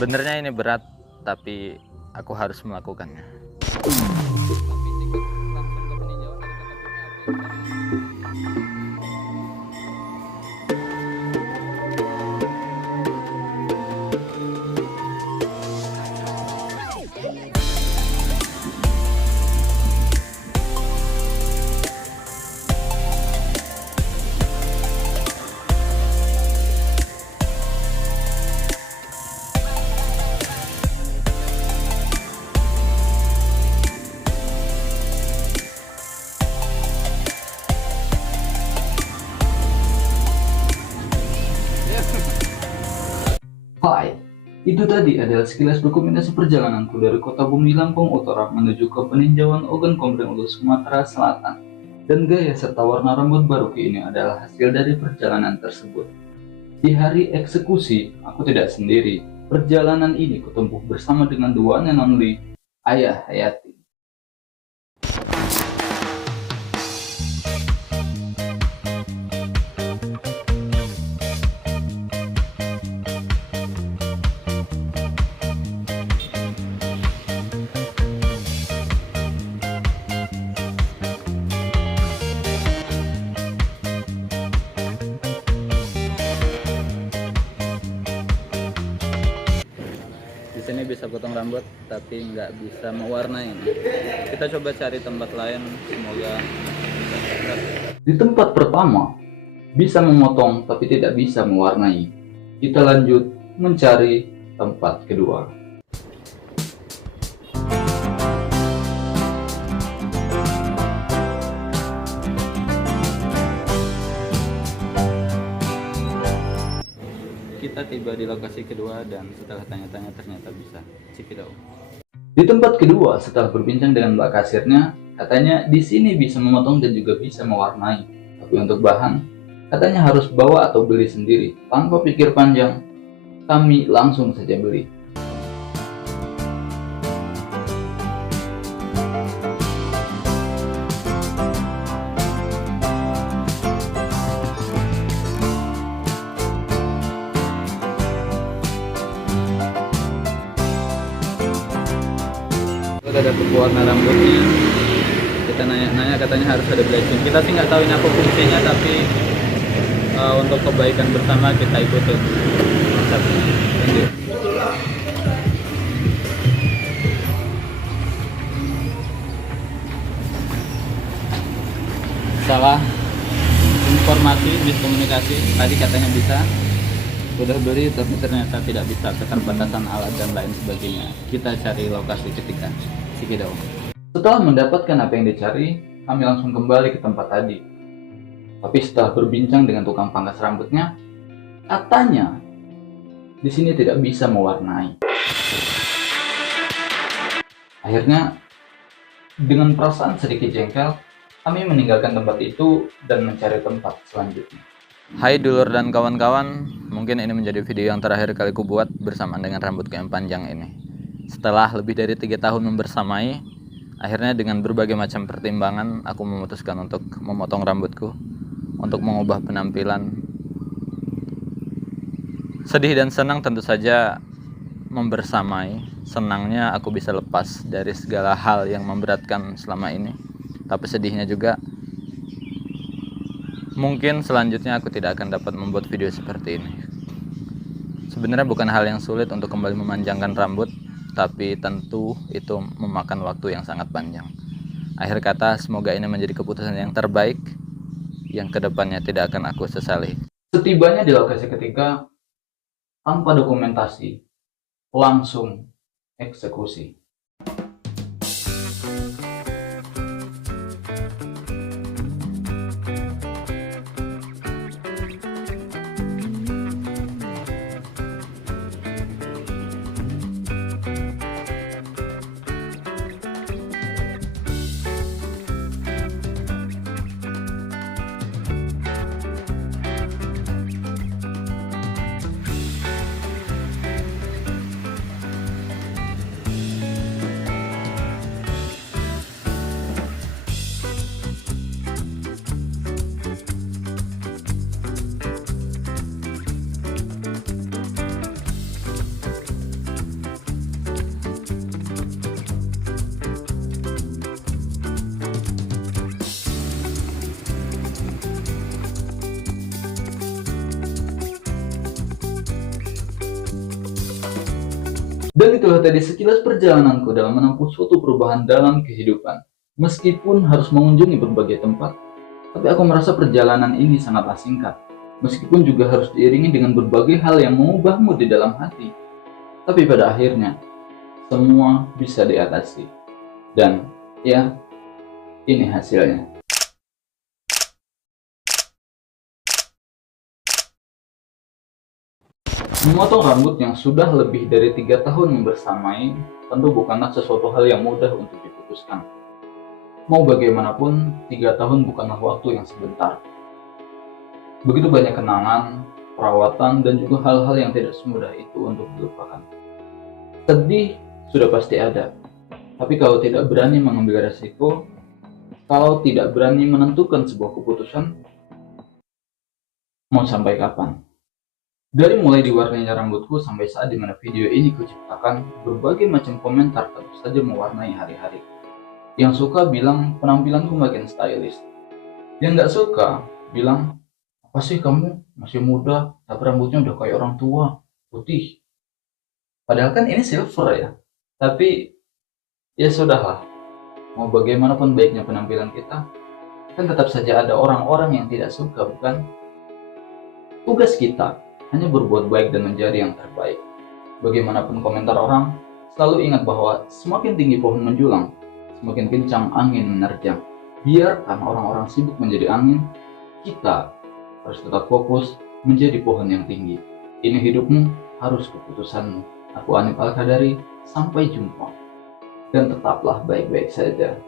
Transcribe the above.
Sebenarnya ini berat, tapi aku harus melakukannya. Tapi tiket langsung ke peninjauan dari kota Bumi apa yang sana? Hai, itu tadi adalah sekilas dokumentasi perjalananku dari kota Bumi Lampung Utara menuju ke peninjauan Ogan Komering Ulu Sumatera Selatan. Dan gaya serta warna rambut baruku ini adalah hasil dari perjalanan tersebut. Di hari eksekusi, aku tidak sendiri. Perjalanan ini kutempuh bersama dengan the one and only Ayah Hayati. Di sini bisa potong rambut, tapi nggak bisa mewarnai. Kita coba cari tempat lain, semoga bisa sukses. Di tempat pertama, bisa memotong tapi tidak bisa mewarnai. Kita lanjut mencari tempat kedua. Kita tiba di lokasi kedua dan setelah tanya-tanya ternyata bisa. Cikidau. Di tempat kedua, setelah berbincang dengan Mbak kasirnya, katanya di sini bisa memotong dan juga bisa mewarnai. Tapi untuk bahan, katanya harus bawa atau beli sendiri. Tanpa pikir panjang, kami langsung saja beli. Udah dapet warna rambutnya, kita nanya-nanya katanya harus ada bleaching. Kita sih nggak tahu ini apa fungsinya, tapi untuk kebaikan bersama kita ikutin. Mantap. Lanjut. Salah informasi, miskomunikasi. Tadi katanya bisa, udah beli tapi ternyata tidak bisa, keterbatasan alat dan lain sebagainya. Kita cari lokasi ketiga. Cikidau. Setelah mendapatkan apa yang dicari, kami langsung kembali ke tempat tadi. Tapi setelah berbincang dengan tukang pangkas rambutnya, katanya di sini tidak bisa mewarnai. Akhirnya, dengan perasaan sedikit jengkel, kami meninggalkan tempat itu dan mencari tempat selanjutnya. Hai dulur dan kawan-kawan, mungkin ini menjadi video yang terakhir kali ku buat bersamaan dengan rambutku yang panjang ini. Setelah lebih dari 3 tahun membersamai, akhirnya dengan berbagai macam pertimbangan, aku memutuskan untuk memotong rambutku, untuk mengubah penampilan. Sedih dan senang tentu saja membersamai. Senangnya aku bisa lepas dari segala hal yang memberatkan selama ini. Tapi sedihnya juga, mungkin selanjutnya aku tidak akan dapat membuat video seperti ini. Sebenarnya bukan hal yang sulit untuk kembali memanjangkan rambut, tapi tentu itu memakan waktu yang sangat panjang. Akhir kata, semoga ini menjadi keputusan yang terbaik, yang kedepannya tidak akan aku sesali. Setibanya di lokasi ketiga, tanpa dokumentasi, langsung eksekusi. Dan itulah tadi sekilas perjalananku dalam menempuh suatu perubahan dalam kehidupan. Meskipun harus mengunjungi berbagai tempat, tapi aku merasa perjalanan ini sangatlah singkat. Meskipun juga harus diiringi dengan berbagai hal yang mengubahmu di dalam hati. Tapi pada akhirnya, semua bisa diatasi. Dan ya, ini hasilnya. Memotong rambut yang sudah lebih dari 3 tahun bersamai tentu bukanlah sesuatu hal yang mudah untuk diputuskan. Mau bagaimanapun, 3 tahun bukanlah waktu yang sebentar. Begitu banyak kenangan, perawatan, dan juga hal-hal yang tidak semudah itu untuk dilupakan. Sedih sudah pasti ada, tapi kalau tidak berani mengambil resiko, kalau tidak berani menentukan sebuah keputusan, mau sampai kapan? Dari mulai diwarnainya rambutku sampai saat dimana video ini kuciptakan, berbagai macam komentar tentu saja mewarnai hari-hari. Yang suka bilang penampilanku makin stylish. Yang nggak suka bilang, apa sih kamu masih muda, tapi rambutnya udah kayak orang tua, putih. Padahal kan ini silver ya. Tapi ya sudahlah, mau bagaimanapun baiknya penampilan kita, kan tetap saja ada orang-orang yang tidak suka, bukan? Tugas kita hanya berbuat baik dan menjadi yang terbaik. Bagaimanapun komentar orang, selalu ingat bahwa semakin tinggi pohon menjulang, semakin kencang angin menerjang. Biarkan orang-orang sibuk menjadi angin, kita harus tetap fokus menjadi pohon yang tinggi. Ini hidupmu, harus keputusanmu. Aku Anip Al-Qadari, sampai jumpa. Dan tetaplah baik-baik saja.